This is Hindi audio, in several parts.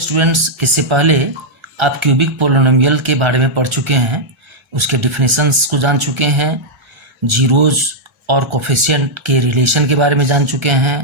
स्टूडेंट्स, इससे पहले आप क्यूबिक पोलिनोमियल के बारे में पढ़ चुके हैं, उसके डिफिनेशंस को जान चुके हैं, जीरोज और कोफिशिएंट के रिलेशन के बारे में जान चुके हैं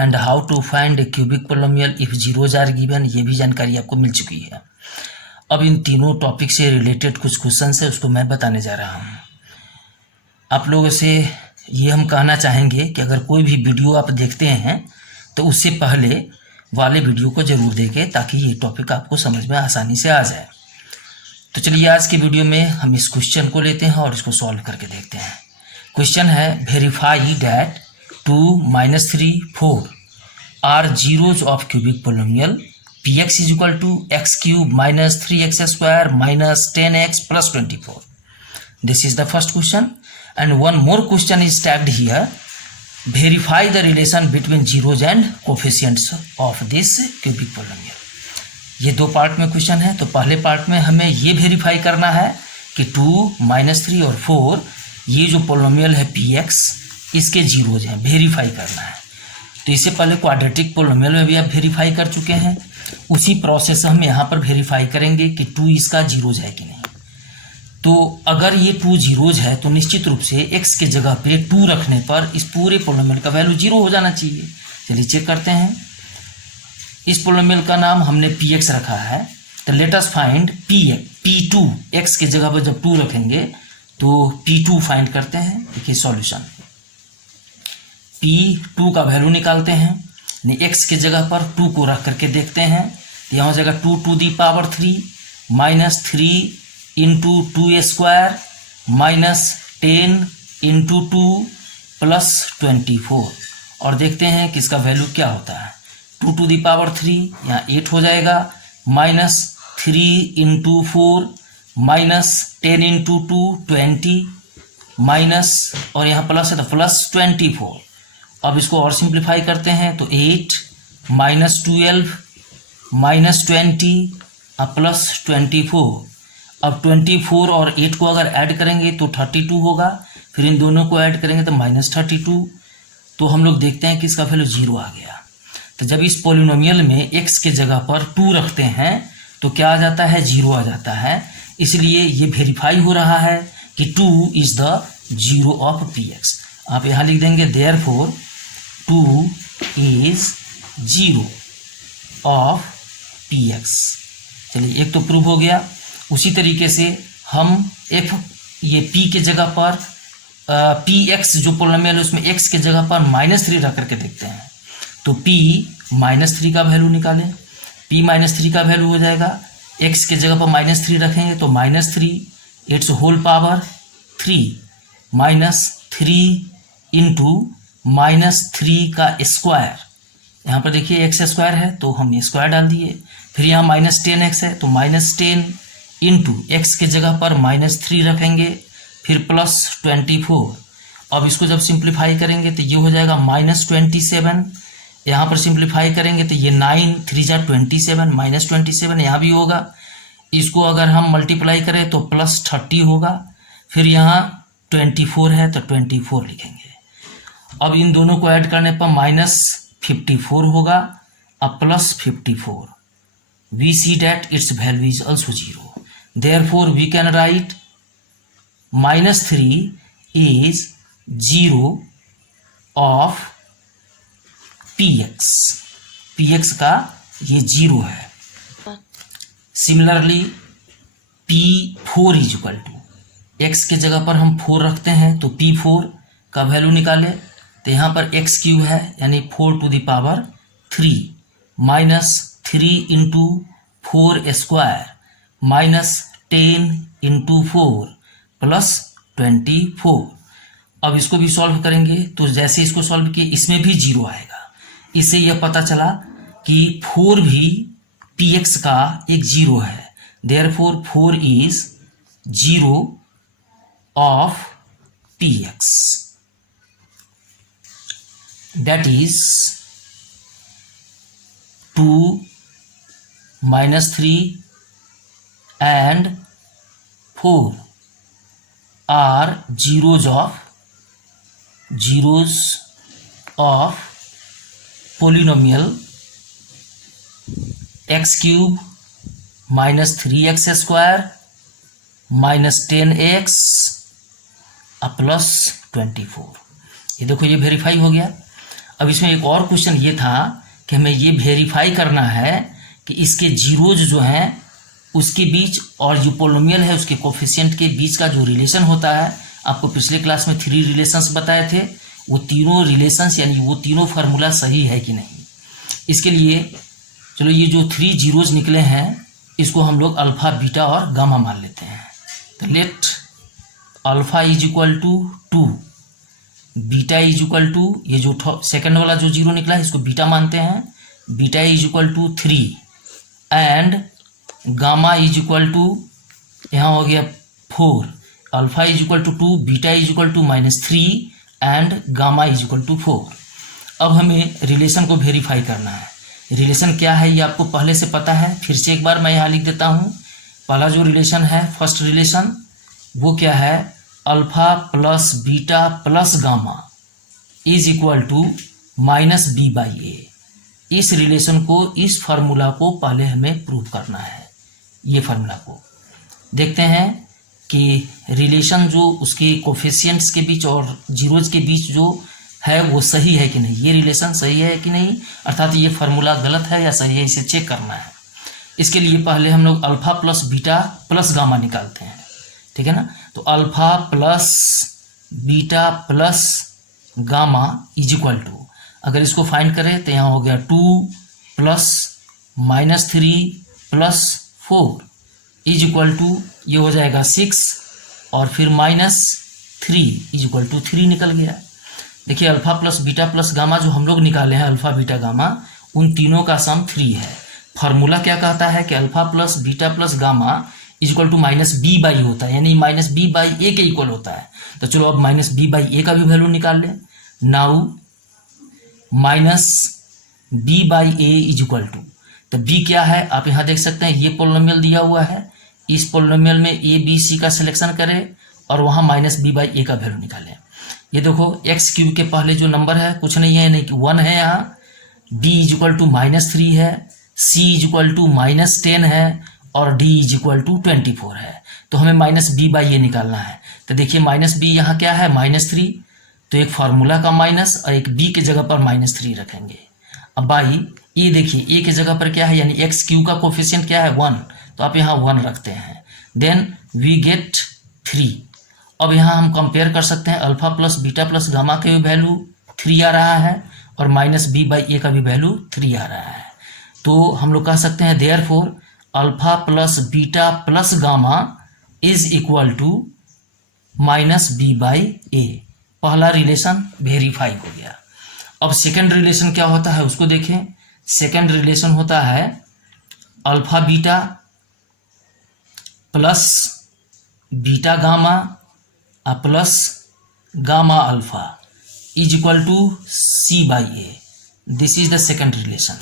and how to find a cubic polynomial if zeros are given, ये भी जानकारी आपको मिल चुकी है। अब इन तीनों टॉपिक से रिलेटेड कुछ क्वेश्चन है, उसको मैं बताने जा रहा हूँ। आप लोगों से ये हम कहना चाहेंगे कि अगर कोई भी वीडियो आप देखते हैं तो उससे पहले वाले वीडियो को ज़रूर देखें ताकि ये टॉपिक आपको समझ में आसानी से आ जाए। तो चलिए आज के वीडियो में हम इस क्वेश्चन को लेते हैं और इसको सॉल्व करके देखते हैं। क्वेश्चन है verify that 2, -3, 4 are zeros of cubic polynomial px is equal to x cube minus 3x square minus 10x plus 24. This is the first question, and one more question is tagged here. Verify the relation between zeros and coefficients of this cubic polynomial. ये दो पार्ट में क्वेश्चन है। तो पहले पार्ट में हमें ये वेरीफाई करना है कि 2, -3 और 4 ये जो पोलिनोमियल है px इसके जीरोज हैं, वेरीफाई करना है। तो इससे पहले क्वाड्रेटिक पोलिनोमियल में भी आप वेरीफाई कर चुके हैं, उसी प्रोसेस हम यहाँ पर वेरीफाई करेंगे कि 2 इसका जीरोज है कि नहीं। तो अगर ये 2 जीरोज है तो निश्चित रूप से x के जगह पे 2 रखने पर इस पूरे पोलिनोमियल का वैल्यू 0 हो जाना चाहिए। चलिए चेक करते हैं। इस पोलिनोमियल का नाम हमने px रखा है, तो let us find p2। x के जगह पर जब 2 रखेंगे तो p2 फाइंड करते हैं। देखिए सॉल्यूशन, p2 का वैल्यू निकालते हैं, x के जगह पर 2 को रख करके देखते हैं। तो यहाँ हो जाएगा 2 to the power 3 -3 into 2 square -10 into 2 plus 24, और देखते हैं कि इसका वैल्यू क्या होता है। 2 to the power 3 यहाँ 8 हो जाएगा, -3 इंटू 4 -10 इंटू 2 20 माइनस, और यहाँ प्लस है तो प्लस 24। अब इसको और सिंप्लीफाई करते हैं तो 8 -12 -20 अब प्लस 24। अब 24 और 8 को अगर ऐड करेंगे तो 32 होगा, फिर इन दोनों को ऐड करेंगे तो -32। तो हम लोग देखते हैं कि इसका वैल्यू 0 आ गया। तो जब इस पोलिनोमियल में x के जगह पर 2 रखते हैं तो क्या आ जाता है, 0 आ जाता है। इसलिए ये वेरीफाई हो रहा है कि 2 is the zero of px। आप यहाँ लिख देंगे therefore 2 is zero of px। चलिए एक तो प्रूव हो गया। उसी तरीके से हम ये p के जगह पर px जो पोलिनोमियल है उसमें x के जगह पर -3 रख करके देखते हैं। तो p -3 का वैल्यू निकालें। p -3 का वैल्यू हो जाएगा, x के जगह पर -3 रखेंगे तो -3 इट्स होल पावर 3 -3 इंटू -3 का स्क्वायर। यहाँ पर देखिए x स्क्वायर है तो हम स्क्वायर डाल दिए, फिर यहाँ -10x है तो -10 इंटू एक्स के जगह पर -3 रखेंगे, फिर प्लस 24। अब इसको जब सिंप्लीफाई करेंगे तो ये हो जाएगा -27। यहाँ पर सिंप्लीफाई करेंगे तो ये 9 3 जा 27 -27 यहाँ भी होगा। इसको अगर हम मल्टीप्लाई करें तो प्लस 30 होगा, फिर यहाँ 24 है तो 24 लिखेंगे। अब इन दोनों को ऐड करने पर -54 होगा, अब plus 54। We see that it's value is also 0। Therefore, we can write -3 is 0 of px। px का ये 0 है। Similarly p4 is equal to, x के जगह पर हम 4 रखते हैं तो p4 का वैल्यू निकाले। तो यहाँ पर x क्यूब है यानी 4 to the power 3 -3 into 4 square -10 into 4 plus 24। अब इसको भी सॉल्व करेंगे तो जैसे इसको सॉल्व किए इसमें भी 0 आएगा। इससे यह पता चला कि 4 भी px का एक 0 है। Therefore 4 is 0 of px। That is 2 -3 and 4 are zeros of polynomial x cube minus 3x square minus 10x plus 24। ये देखो ये वेरीफाई हो गया। अब इसमें एक और क्वेश्चन ये था कि हमें ये वेरीफाई करना है कि इसके जीरोज जो हैं उसके बीच और जो पोलिनोमियल है उसके कोफिशिएंट के बीच का जो रिलेशन होता है, आपको पिछले क्लास में 3 रिलेशंस बताए थे, वो तीनों रिलेशंस यानी वो तीनों फार्मूला सही है कि नहीं। इसके लिए चलो ये जो 3 जीरोज निकले हैं इसको हम लोग अल्फा बीटा और गामा मान लेते हैं। तो let alpha is equal to 2, beta is equal to, ये जो सेकंड वाला जो जीरो निकला है इसको बीटा मानते हैं, beta is equal to 3 and gamma is equal to, यहाँ हो गया 4, alpha is equal to 2, beta is equal to -3 and gamma is equal to 4। अब हमें रिलेशन को वेरीफाई करना है। रिलेशन क्या है ये आपको पहले से पता है, फिर से एक बार मैं यहाँ लिख देता हूँ। पहला जो रिलेशन है फर्स्ट रिलेशन वो क्या है, alpha plus beta plus gamma is equal to -b/a। इस रिलेशन को, इस फार्मूला को पहले हमें प्रूव करना है। ये फार्मूला को देखते हैं कि रिलेशन जो उसके कोफिशिएंट्स के बीच और जीरोज के बीच जो है वो सही है कि नहीं, ये रिलेशन सही है कि नहीं, अर्थात ये फार्मूला गलत है या सही है, इसे चेक करना है। इसके लिए पहले हम लोग alpha plus beta plus gamma निकालते हैं, ठीक है ना। तो alpha plus beta plus gamma is equal to, अगर इसको फाइंड करें तो यहाँ हो गया 2 plus -3 plus 4 is equal to, ये हो जाएगा 6 और फिर -3 इज इक्वल टू 3 निकल गया। देखिए alpha plus beta plus gamma जो हम लोग निकाले हैं, अल्फा बीटा गामा, उन तीनों का सम 3 है। फार्मूला क्या कहता है कि alpha plus beta plus gamma is equal to -b/a होता है, यानी -b/a के इक्वल होता है। तो चलो अब -b/a का भी वैल्यू निकाल लें। Now -b/a is equal to, तो b क्या है आप यहाँ देख सकते हैं, ये पोलिनोमियल दिया हुआ है, इस पोलिनोमियल में a b c का सिलेक्शन करें और वहाँ -b/a का वैल्यू निकालें। ये देखो एक्स क्यूब के पहले जो नंबर है कुछ नहीं है, नहीं कि 1 है, यहाँ b इज इक्वल टू -3 है, c इज इक्वल टू -10 है और d इज इक्वल टू 24 है। तो हमें -b/a निकालना है। तो देखिए -b यहाँ क्या है, -3, तो एक फार्मूला का माइनस और एक b के जगह पर -3 रखेंगे। अब बाई ये देखिए a के जगह पर क्या है, यानी एक्स क्यू का कोफिशिएंट क्या है 1, तो आप यहाँ 1 रखते हैं, देन वी गेट 3। अब यहाँ हम कंपेयर कर सकते हैं, alpha plus beta plus gamma के भी वैल्यू 3 आ रहा है और -b/a का भी वैल्यू 3 आ रहा है। तो हम लोग कह सकते हैं therefore alpha plus beta plus gamma is equal to -b/a। पहला रिलेशन वेरीफाई हो गया। अब सेकंड रिलेशन क्या होता है उसको देखें। सेकंड रिलेशन होता है alpha beta plus beta gamma plus gamma alpha is equal to c/a। This is the second relation.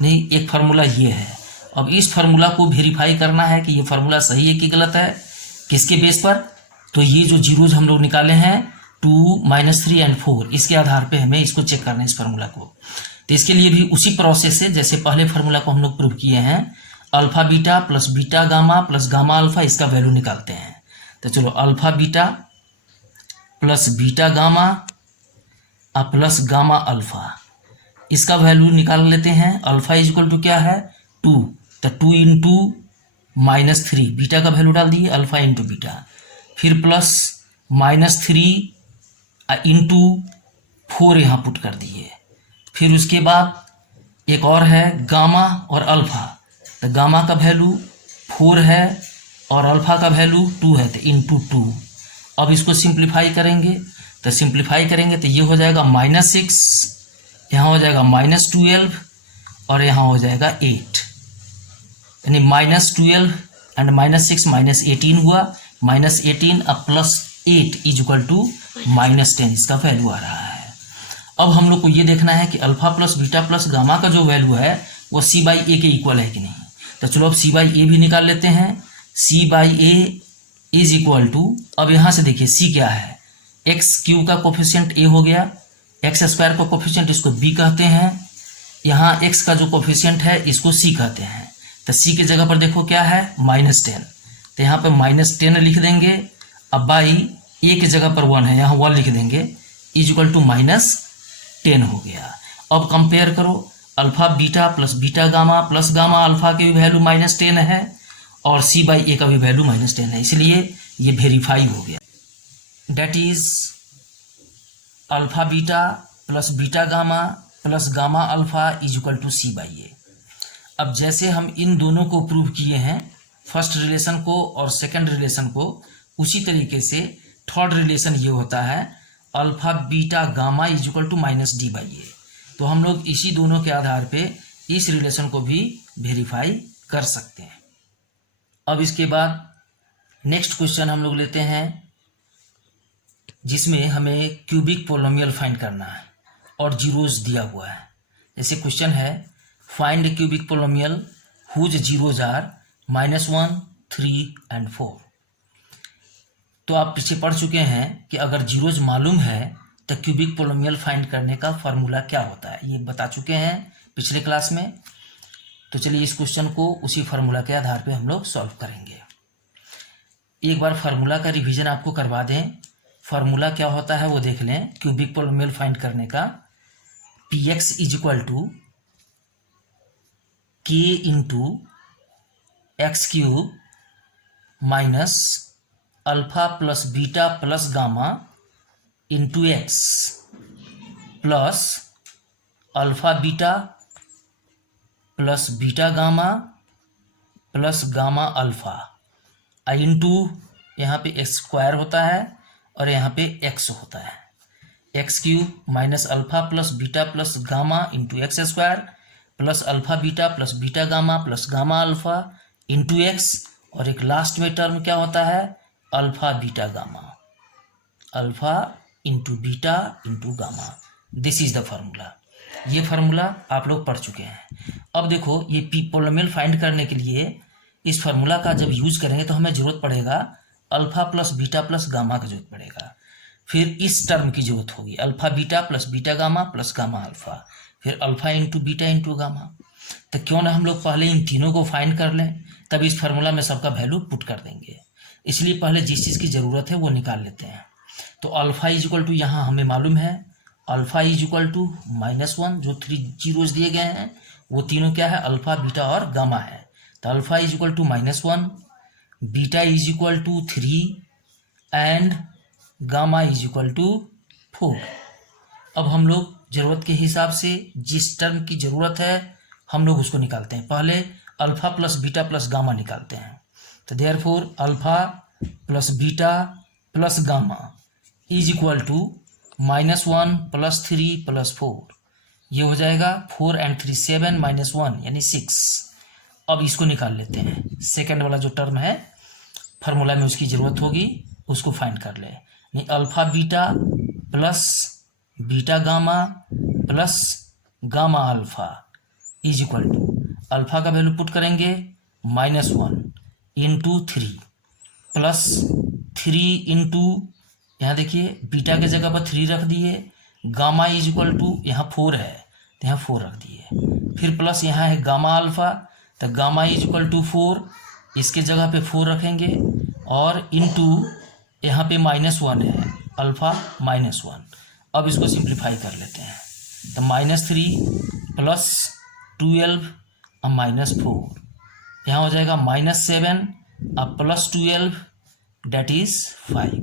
नहीं, एक फार्मूला ये है। अब इस फार्मूला को वेरीफाई करना है कि ये फार्मूला सही है कि गलत है, किसके बेस पर, तो ये जो जीरोज हम लोग निकाले हैं 2 -3 एंड 4, इसके आधार पे हमें इसको चेक करना है इस फार्मूला को। तो इसके लिए भी उसी प्रोसेस से जैसे पहले फार्मूला को हम लोग प्रूव किए हैं, alpha beta plus beta gamma plus gamma alpha, इसका वैल्यू निकालते हैं। तो चलो alpha beta plus beta gamma plus gamma alpha, इसका वैल्यू निकाल लेते हैं। अल्फा इज इक्वल टू क्या है 2, तो 2 इंटू -3, बीटा का वैल्यू डाल दिए अल्फा इंटू बीटा, फिर प्लस -3 इंटू 4 यहाँ पुट कर दिए। फिर उसके बाद एक और है गामा और अल्फा, तो गामा का वैल्यू 4 है और अल्फा का वैल्यू 2 है, तो इंटू 2। अब इसको सिंप्लीफाई करेंगे, तो सिंप्लीफाई करेंगे तो ये हो जाएगा -6, यहाँ हो जाएगा -12 और यहाँ हो जाएगा 8, यानी -12 एंड -6 -18 हुआ, -18 अब +8 इज इक्वल टू -10, इसका वैल्यू आ रहा है। अब हम लोग को ये देखना है कि alpha plus beta plus gamma का जो वैल्यू है वो c/a के इक्वल है कि नहीं। तो चलो अब c/a भी निकाल लेते हैं। c/a इज इक्वल टू, अब यहाँ से देखिए c क्या है, एक्स क्यू का कोफिशिएंट a हो गया, x² का कोफिशिएंट इसको b कहते हैं, यहाँ x का जो कोफिशिएंट है इसको c कहते हैं, तो c की जगह पर देखो क्या है -10, तो यहाँ पे -10 लिख देंगे। अब बाई a की जगह पर 1 है, यहाँ 1 लिख देंगे, इक्वल टू -10 हो गया। अब कंपेयर करो, alpha beta plus beta gamma plus gamma alpha की भी वैल्यू -10 है और c बाई ए का भी वैल्यू -10 है, इसलिए ये वेरीफाई हो गया। That is alpha beta plus beta gamma plus gamma alpha is equal to c by A. अब जैसे हम इन दोनों को प्रूव किए हैं, फर्स्ट रिलेशन को और सेकंड रिलेशन को, उसी तरीके से थर्ड रिलेशन ये होता है alpha beta gamma is equal to -d by A. तो हम लोग इसी दोनों के आधार पे इस रिलेशन को भी वेरीफाई कर सकते हैं। अब इसके बाद नेक्स्ट क्वेश्चन हम लोग लेते हैं, जिसमें हमें क्यूबिक पोलिनोमियल फाइंड करना है और जीरोस दिया हुआ है। जैसे क्वेश्चन है find cubic polynomial whose zeros are -1, 3 and 4। तो आप पीछे पढ़ चुके हैं कि अगर जीरोज मालूम है तो क्यूबिक पोलिनोमियल फाइंड करने का फॉर्मूला क्या होता है, ये बता चुके हैं पिछले क्लास में। तो चलिए इस क्वेश्चन को उसी फार्मूला के आधार पे हम लोग सॉल्व करेंगे। एक बार फार्मूला का रिवीजन आपको करवा दें। फार्मूला क्या होता है वो देख लें क्यूबिक पोलिनोमियल फाइंड करने का। px is equal to k into x cube minus alpha plus beta plus gamma into x plus alpha beta plus beta gamma plus gamma alpha into यहाँ पे एक्स स्क्वायर होता है और यहाँ पे एक्स होता है, x cube minus alpha plus beta plus gamma into x square plus alpha beta plus beta gamma plus gamma alpha into x, और एक लास्ट में टर्म क्या होता है alpha beta gamma, alpha into beta into gamma. This is the formula. ये फार्मूला आप लोग पढ़ चुके हैं। अब देखो ये पोलिनोमियल फाइंड करने के लिए इस फार्मूला का जब यूज करेंगे तो हमें जरूरत पड़ेगा alpha plus beta plus gamma की जरूरत पड़ेगा, फिर इस टर्म की जरूरत होगी alpha beta plus beta gamma plus gamma alpha, फिर alpha into beta into gamma. तो क्यों ना हम लोग पहले इन तीनों को फाइंड कर लें, तब इस फार्मूला में सबका वैल्यू पुट कर देंगे। इसलिए पहले जिस चीज़ की ज़रूरत है वो निकाल लेते हैं। तो अल्फा इज इक्वल टू यहाँ हमें मालूम है अल्फा इज इक्वल टू -1, जो 3 जीरोज दिए गए हैं वो तीनों क्या है अल्फा बीटा और गामा है। तो alpha is equal to -1, beta is equal to 3 and gamma is equal to 4। अब हम लोग ज़रूरत के हिसाब से जिस टर्म की ज़रूरत है हम लोग उसको निकालते हैं। पहले alpha plus beta plus gamma निकालते हैं। तो therefore alpha plus beta plus gamma is equal to -1 plus 3 plus 4, ये हो जाएगा 4 एंड 3 7 -1 यानी 6। अब इसको निकाल लेते हैं। सेकेंड वाला जो टर्म है फार्मूला में उसकी ज़रूरत होगी, उसको फाइंड कर ले। नहीं alpha beta plus beta gamma plus gamma alpha is equal to alpha का वैल्यू पुट करेंगे -1 इंटू 3 प्लस 3 इंटू यहाँ देखिए बीटा के जगह पर 3 रख दिए, गामा इज इक्वल टू यहाँ 4 है तो यहाँ 4 रख दिए, फिर प्लस यहाँ है गामा अल्फा, तो गामा इज इक्वल टू 4, इसके जगह पे 4 रखेंगे और इंटू यहाँ पे -1 है अल्फा -1। अब इसको सिंप्लीफाई कर लेते हैं। तो -3 प्लस 12 और -4, यहाँ हो जाएगा -7 और प्लस 12 डेट इज 5।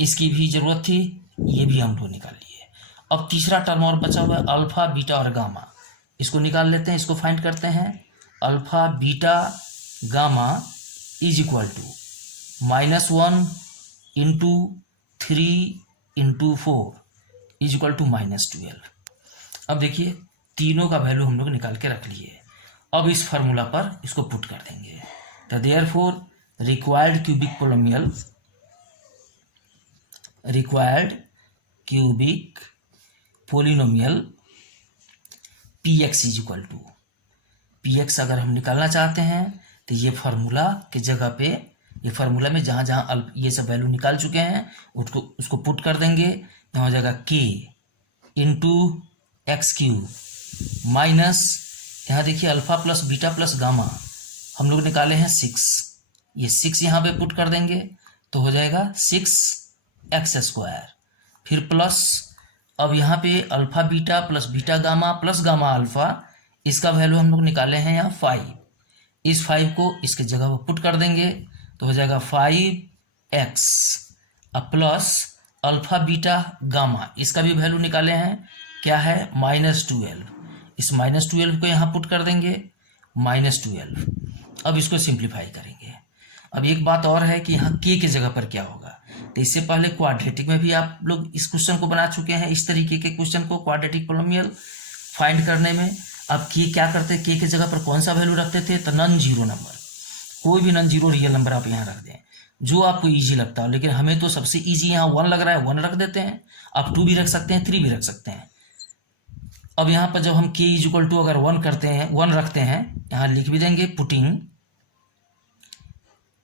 इसकी भी ज़रूरत थी, ये भी हम लोग निकाल लिए। अब तीसरा टर्म और बचा हुआ है अल्फा बीटा और गामा, इसको निकाल लेते हैं, इसको फाइंड करते हैं। Alpha beta gamma is equal to -1 into 3 into 4 is equal to -12। अब देखिए तीनों का वैल्यू हम लोग निकाल के रख लिए। अब इस फार्मूला पर इसको पुट कर देंगे। तो therefore required cubic polynomial px is equal to px अगर हम निकालना चाहते हैं तो ये फार्मूला के जगह पे, ये फार्मूला में जहाँ जहाँ ये सब वैल्यू निकाल चुके हैं उसको पुट कर देंगे। यहाँ हो जाएगा k into x cube minus यहाँ देखिए alpha plus beta plus gamma हम लोग निकाले हैं 6, ये 6 यहाँ पे पुट कर देंगे तो हो जाएगा 6x²। फिर प्लस अब यहाँ पे alpha beta plus beta gamma plus gamma alpha, इसका वैल्यू हम लोग निकाले हैं यहाँ 5, इस 5 को इसके जगह पर पुट कर देंगे तो हो जाएगा 5x। अब प्लस अल्फा बीटा गामा, इसका भी वैल्यू निकाले हैं, क्या है -12, इस -12 को यहाँ पुट कर देंगे -12। अब इसको सिंप्लीफाई करेंगे। अब एक बात और है कि यहाँ k के जगह पर क्या होगा, तो इससे पहले क्वाड्रेटिक में भी आप लोग इस क्वेश्चन को बना चुके हैं, इस तरीके के क्वेश्चन को क्वाड्रेटिक पोलिनोमियल फाइंड करने में। अब k क्या करते, k के जगह पर कौन सा वैल्यू रखते थे, तो नॉन जीरो नंबर, कोई भी नॉन जीरो रियल नंबर आप यहाँ रख दें जो आपको ईजी लगता हो। लेकिन हमें तो सबसे ईजी यहाँ 1 लग रहा है, 1 रख देते हैं। आप 2 भी रख सकते हैं, 3 भी रख सकते हैं। अब यहाँ पर जब हम k = अगर 1 करते हैं, 1 रखते हैं, यहाँ लिख भी देंगे पुटिंग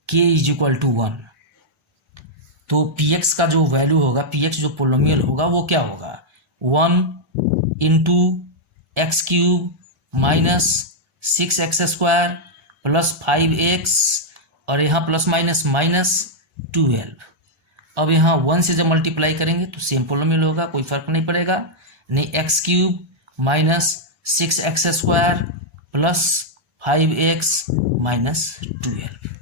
k = 1, तो px का जो वैल्यू होगा, px जो पोलिनोमियल होगा वो क्या होगा, 1 × x³ - 6x² + 5x और यहाँ प्लस माइनस -12। अब यहाँ 1 से जब मल्टीप्लाई करेंगे तो सेम पोलिनोमियल होगा, कोई फर्क नहीं पड़ेगा। नहीं x³ - 6x² + 5x - 12।